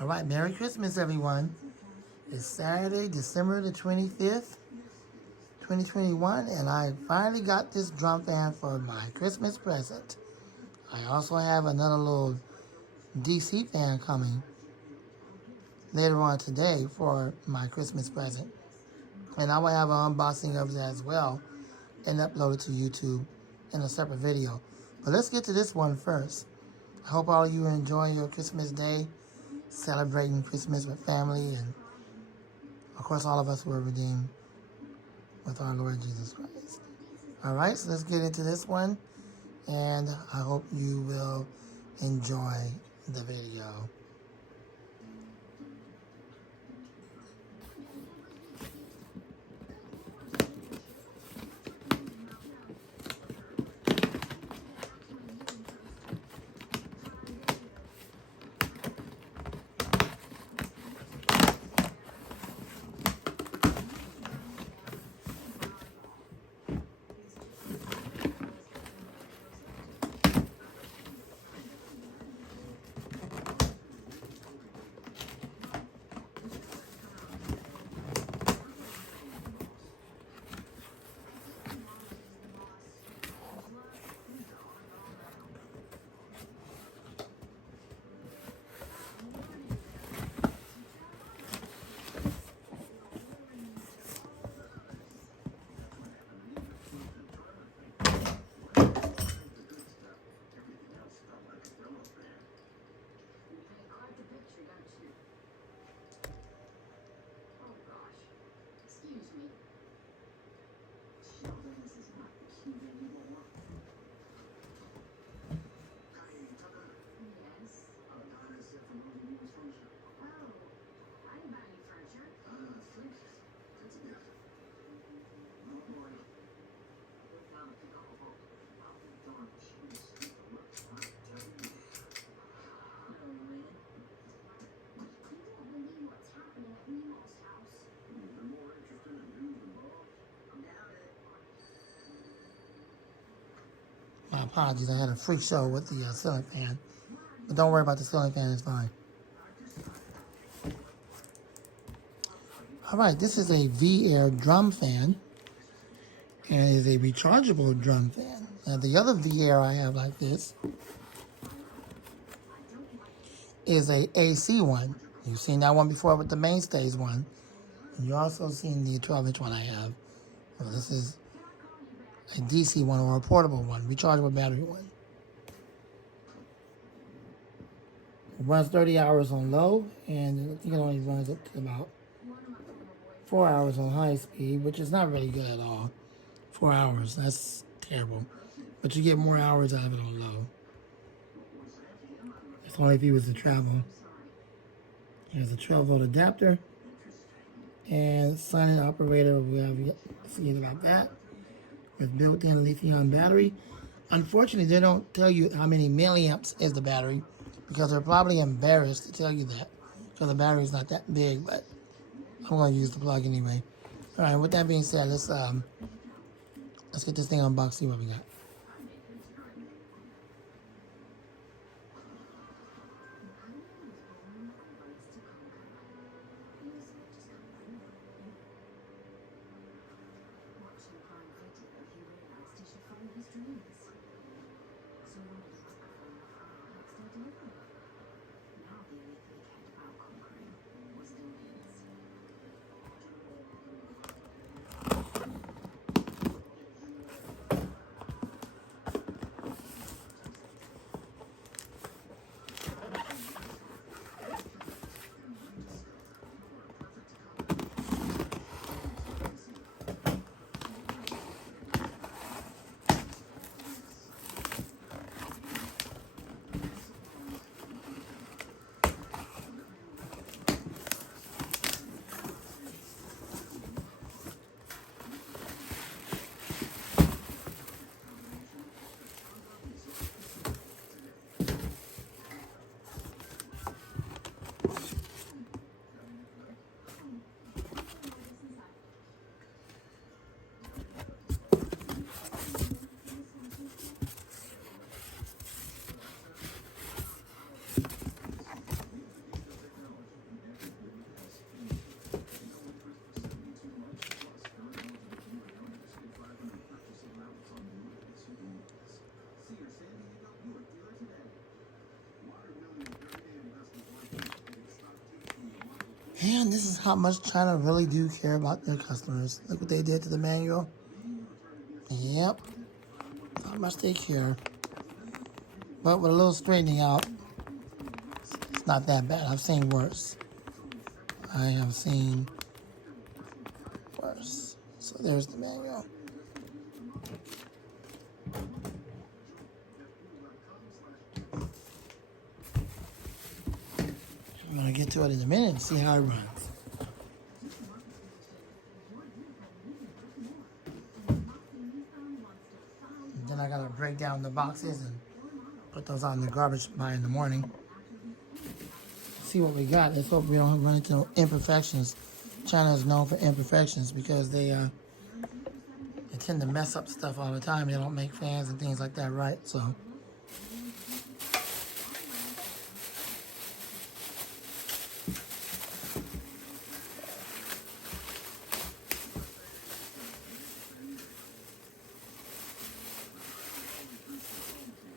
All right, Merry Christmas, everyone. It's Saturday, December the 25th, 2021, and I finally got this drum fan for my Christmas present. I also have another little DC fan coming later on today for my Christmas present. And I will have an unboxing of that as well and upload it to YouTube in a separate video. But let's get to this one first. I hope all of you enjoy your Christmas day, celebrating Christmas with family, and of course all of us were redeemed with our Lord Jesus Christ. All right, so let's get into this one, and I hope you will enjoy the video. My apologies, I had a freak show with the ceiling fan. But don't worry about the ceiling fan, it's fine. All right, this is a V-Air drum fan, and it is a rechargeable drum fan. Now, the other V-Air I have like this is a AC one. You've seen that one before with the Mainstays one. And you also seen the 12-inch one I have. Well, this is a DC one or a portable one, rechargeable battery one. It runs 30 hours on low, and I think it only runs up to about 4 hours on high speed, which is not really good at all. 4 hours, that's terrible. But you get more hours out of it on low. That's only if you was to travel. There's a 12-volt adapter and silent operator. We have seen about that with built-in lithium battery. Unfortunately, they don't tell you how many milliamps is the battery because they're probably embarrassed to tell you that because the battery is not that big. But I'm going to use the plug anyway. All right. With that being said, let's get this thing unboxed. See what we got. And this is how much China really do care about their customers. Look what they did to the manual. Yep, how much they care. But with a little straightening out, it's not that bad. I've seen worse. I have seen worse. So there's the manual. I'm going to get to it in a minute and see how it runs. And then I got to break down the boxes and put those out in the garbage by in the morning. See what we got. Let's hope we don't run into imperfections. China is known for imperfections because they tend to mess up stuff all the time. They don't make fans and things like that right. So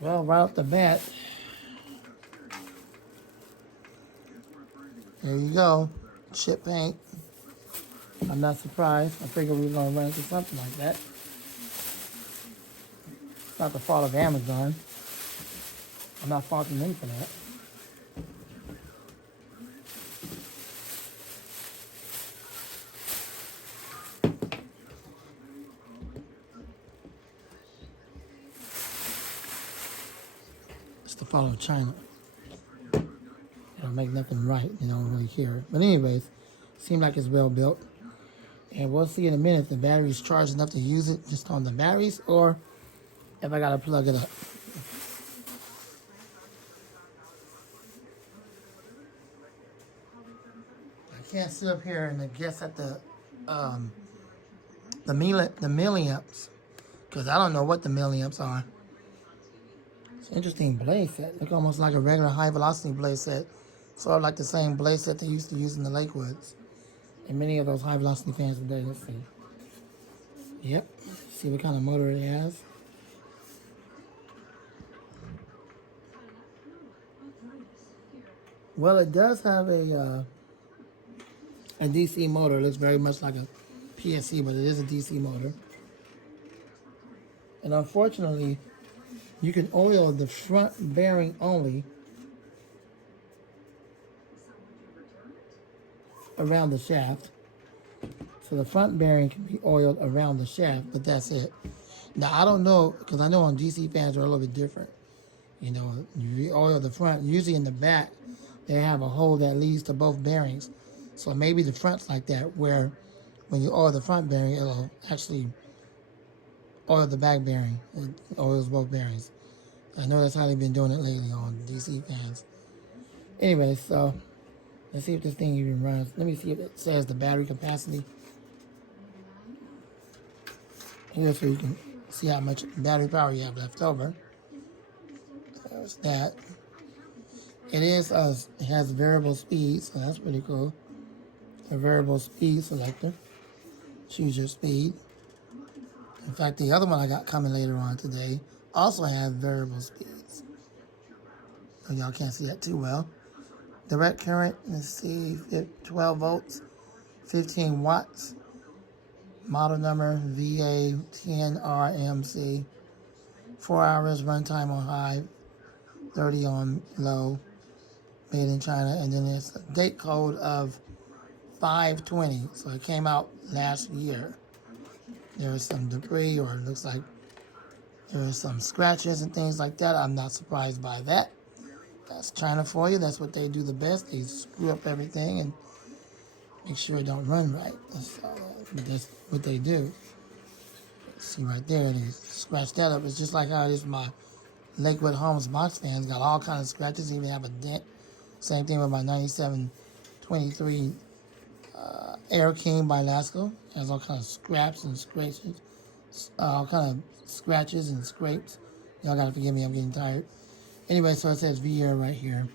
well, right off the bat, there you go. Chip paint. I'm not surprised. I figured we were going to run into something like that. It's not the fault of Amazon. I'm not faulting them for that. It's the fault of China. They don't make nothing right. They don't really care. But anyways, seems like it's well built. And we'll see in a minute if the battery's charged enough to use it just on the batteries or if I got to plug it up. I can't sit up here and guess at the milliamps because I don't know what the milliamps are. It's an interesting blade set. Look almost like a regular high velocity blade set. Sort of like the same blade set they used to use in the Lakewoods. And many of those high velocity fans today. Let's see. Yep. See what kind of motor it has. Well, it does have a DC motor. It looks very much like a PSC, but it is a DC motor. And unfortunately, you can oil the front bearing only around the shaft. So the front bearing can be oiled around the shaft, but that's it. Now, I don't know, because I know on DC fans are a little bit different. You know, you oil the front. Usually in the back, they have a hole that leads to both bearings. So maybe the front's like that, where when you oil the front bearing, it'll actually oil the back bearing. It oils both bearings. I know that's how they've been doing it lately on DC fans. Anyway, so let's see if this thing even runs. Let me see if it says the battery capacity. Here, so you can see how much battery power you have left over. There's that. It has variable speed, so that's pretty cool. A variable speed selector. Choose your speed. In fact, the other one I got coming later on today also has variable speeds. So y'all can't see that too well. Direct current, let's see, 12 volts, 15 watts. Model number VA10RMC. 4 hours runtime on high, 30 on low. Made in China. And then there's a date code of 5/20. So it came out last year. There was some debris, or it looks like there was some scratches and things like that. I'm not surprised by that. That's China for you. That's what they do the best. They screw up everything and make sure it don't run right. But that's what they do. See right there, they scratched that up. It's just like how it is with my Lakewood Homes box fans. Got all kinds of scratches, even have a dent. Same thing with my 9723 Air King by Lasco. Has all kinds of scraps and scratches. All kind of scratches and scrapes. Y'all gotta forgive me, I'm getting tired. Anyway, so it says VR right here.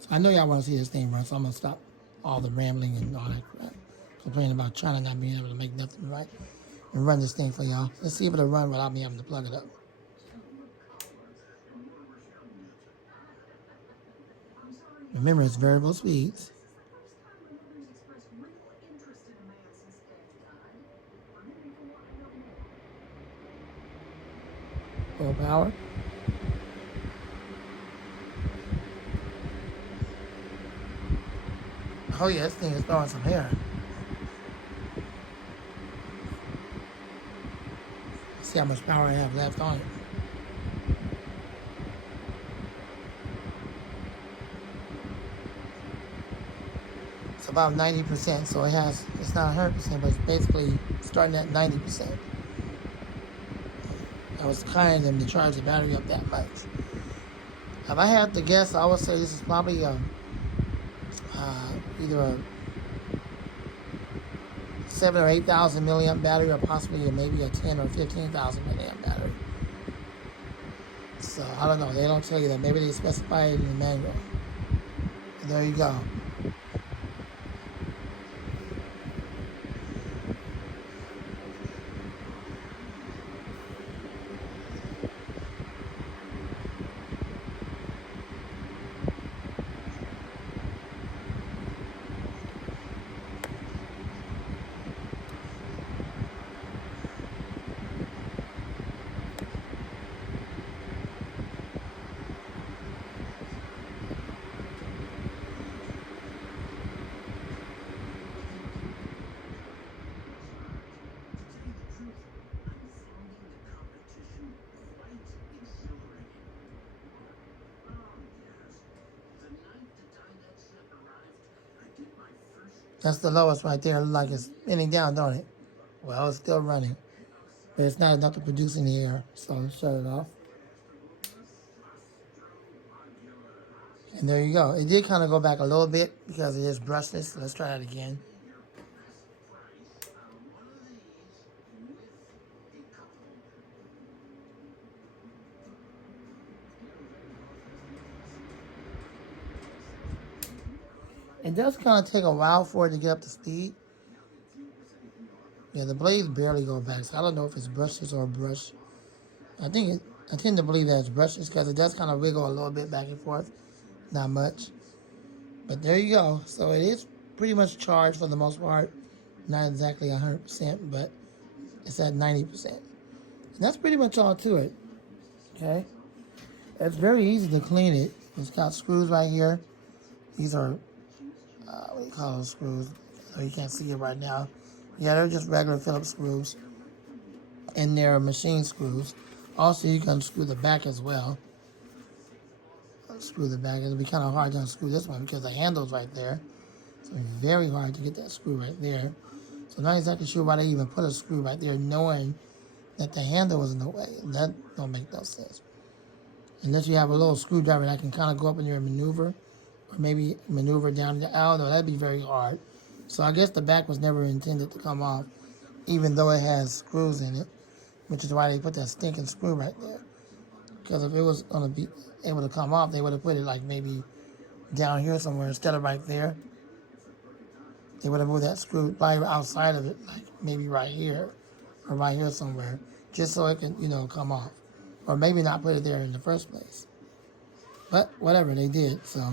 So I know y'all want to see this thing run, so I'm gonna stop all the rambling and all that crap. Complaining about China not being able to make nothing right. And run this thing for y'all. Let's see if it'll run without me having to plug it up. Remember, it's variable speeds. power. Oh yeah, this thing is throwing some hair. See how much power I have left on it. It's about 90%, so it's not 100%, but it's basically starting at 90%. I was kind of them to charge the battery up that much. If I had to guess, I would say this is probably either a 7 or 8,000 milliamp battery, or possibly maybe a 10 or 15,000 milliamp battery. So I don't know. They don't tell you that. Maybe they specify it in the manual. And there you go. That's the lowest right there. Look like it's spinning down, don't it? Well, it's still running, but it's not enough to produce any air. So let's shut it off. And there you go. It did kind of go back a little bit because it is brushless. So let's try it again. It does kind of take a while for it to get up to speed. Yeah, the blades barely go back, so I don't know if it's brushless or brush. I tend to believe that it's brushless because it does kind of wiggle a little bit back and forth. Not much. But there you go. So it is pretty much charged for the most part. Not exactly 100%, but it's at 90%. And that's pretty much all to it. Okay? It's very easy to clean it. It's got screws right here. These are, what do you call those screws? So you can't see it right now. Yeah, they're just regular Phillips screws. And they're machine screws. Also, you can unscrew the back as well. Unscrew the back. It'll be kind of hard to unscrew this one because the handle's right there. So it's very hard to get that screw right there. So I'm not exactly sure why they even put a screw right there knowing that the handle was in the way. That don't make no sense. Unless you have a little screwdriver that can kind of go up in there and maneuver. Or maybe maneuver down the aisle. No, that'd be very hard. So I guess the back was never intended to come off, even though it has screws in it, which is why they put that stinking screw right there. Because if it was going to be able to come off, they would have put it like maybe down here somewhere instead of right there. They would have moved that screw right outside of it, like maybe right here or right here somewhere, just so it can, come off. Or maybe not put it there in the first place. But whatever, they did, so.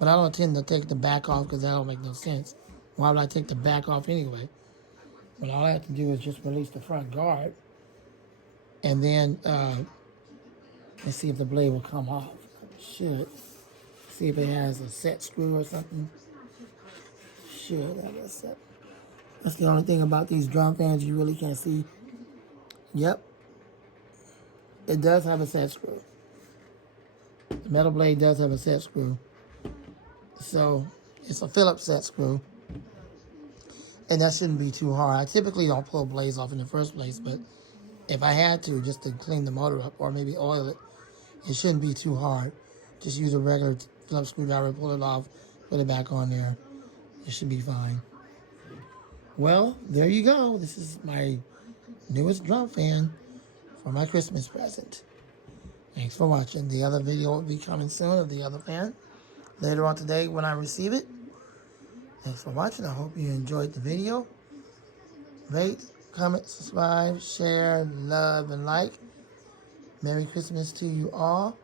But I don't tend to take the back off because that don't make no sense. Why would I take the back off anyway? But all I have to do is just release the front guard. And then, let's see if the blade will come off. It should. See if it has a set screw or something. Should have a set. That's the only thing about these drum fans you really can't see. Yep. It does have a set screw. The metal blade does have a set screw. So it's a Phillips set screw. And that shouldn't be too hard. I typically don't pull blades off in the first place, but if I had to, just to clean the motor up or maybe oil it, it shouldn't be too hard. Just use a regular Phillips screwdriver, pull it off, put it back on there. It should be fine. Well, there you go. This is my newest drum fan for my Christmas present. Thanks for watching. The other video will be coming soon of the other fan later on today when I receive it. Thanks for watching. I hope you enjoyed the video. Rate, comment, subscribe, share, love, and like. Merry Christmas to you all.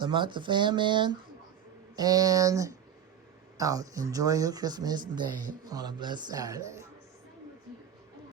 Lamont the Fan Man. And out. Enjoy your Christmas day on a blessed Saturday.